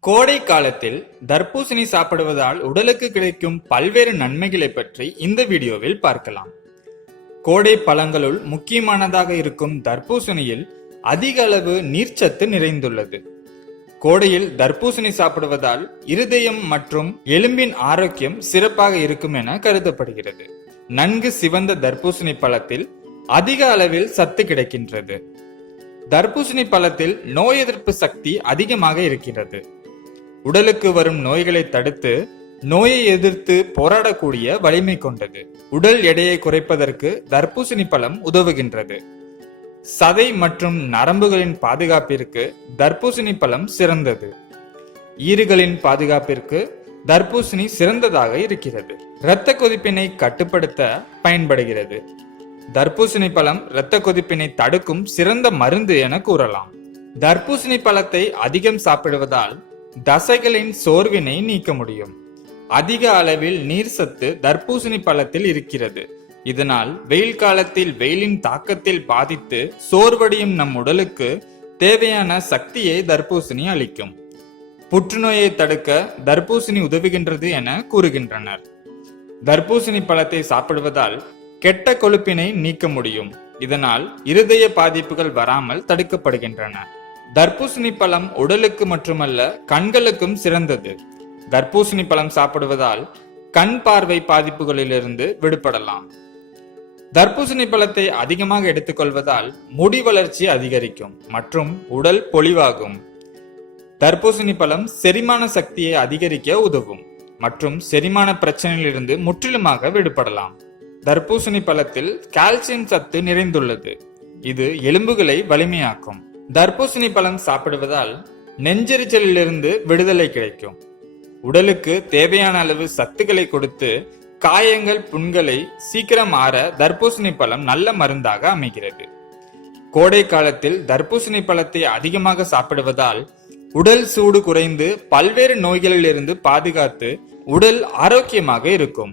கோடை காலத்தில் தர்பூசணி சாப்பிடுவதால் உடலுக்கு கிடைக்கும் பல்வேறு நன்மைகளை பற்றி இந்த வீடியோவில் பார்க்கலாம். கோடை பழங்களுள் முக்கியமானதாக இருக்கும் தர்பூசணியில் அதிக அளவு நீர்ச்சத்து நிறைந்துள்ளது. கோடையில் தர்பூசணி சாப்பிடுவதால் இருதயம் மற்றும் எலும்பின் ஆரோக்கியம் சிறப்பாக இருக்கும் என கருதப்படுகிறது. நன்கு சிவந்த தர்பூசணி பழத்தில் அதிக அளவில் சத்து கிடைக்கின்றது. தர்பூசணி பழத்தில் நோய் எதிர்ப்பு சக்தி அதிகமாக இருக்கிறது உடலுக்கு வரும் நோய்களை தடுத்து நோயை எதிர்த்து போராடக்கூடிய வலிமை கொண்டது. உடல் எடையை குறைப்பதற்கு தர்பூசணி பழம் உதவுகின்றது. சதை மற்றும் நரம்புகளின் பாதுகாப்பிற்கு தர்பூசணி பழம் சிறந்தது. ஈறுகளின் பாதுகாப்பிற்கு தர்பூசணி சிறந்ததாக இருக்கிறது. இரத்த கொதிப்பினை கட்டுப்படுத்த பயன்படுகிறது. தர்பூசணி பழம் இரத்த கொதிப்பினை தடுக்கும் சிறந்த மருந்து என கூறலாம். தர்பூசணி பழத்தை அதிகம் சாப்பிடுவதால் தசைகளின் சோர்வினை நீக்க முடியும். அதிக அளவில் நீர் சத்து தர்பூசணி பழத்தில் இருக்கிறது. இதனால் வெயில் காலத்தில் வெயிலின் தாக்கத்தில் பாதித்து சோர்வடையும் நம் உடலுக்கு தேவையான சக்தியை தர்பூசணி அளிக்கும். புற்றுநோயை தடுக்க தர்பூசணி உதவுகின்றது என கூறுகின்றனர். தர்பூசணி பழத்தை சாப்பிடுவதால் கெட்ட கொழுப்பினை நீக்க முடியும். இதனால் இருதய பாதிப்புகள் வராமல் தடுக்கப்படுகின்றன. தர்பூசணி பழம் உடலுக்கு மட்டுமல்ல கண்களுக்கும் சிறந்தது. தர்பூசணி பழம் சாப்பிடுவதால் கண் பார்வை பாதிப்புகளிலிருந்து விடுபடலாம். தர்பூசணி பழத்தை அதிகமாக எடுத்துக்கொள்வதால் முடி வளர்ச்சி அதிகரிக்கும் மற்றும் உடல் பொலிவாகும். தர்பூசணி பழம் செரிமான சக்தியை அதிகரிக்க உதவும் மற்றும் செரிமான பிரச்சனையிலிருந்து முற்றிலுமாக விடுபடலாம். தர்பூசணி பழத்தில் கால்சியம் சத்து நிறைந்துள்ளது. இது எலும்புகளை வலிமையாக்கும். தர்பூசணி பழம் சாப்பிடுவதால் நெஞ்செரிச்சலிலிருந்து விடுதலை கிடைக்கும். உடலுக்கு தேவையான அளவு சத்துக்களை கொடுத்து காயங்கள் புண்களை சீக்கிரம் ஆற தர்பூசணி பழம் நல்ல மருந்தாக அமைகிறது. கோடை காலத்தில் தர்பூசணி பழத்தை அதிகமாக சாப்பிடுவதால் உடல் சூடு குறைந்து பல்வேறு நோய்களிலிருந்து பாதுகாத்து உடல் ஆரோக்கியமாக இருக்கும்.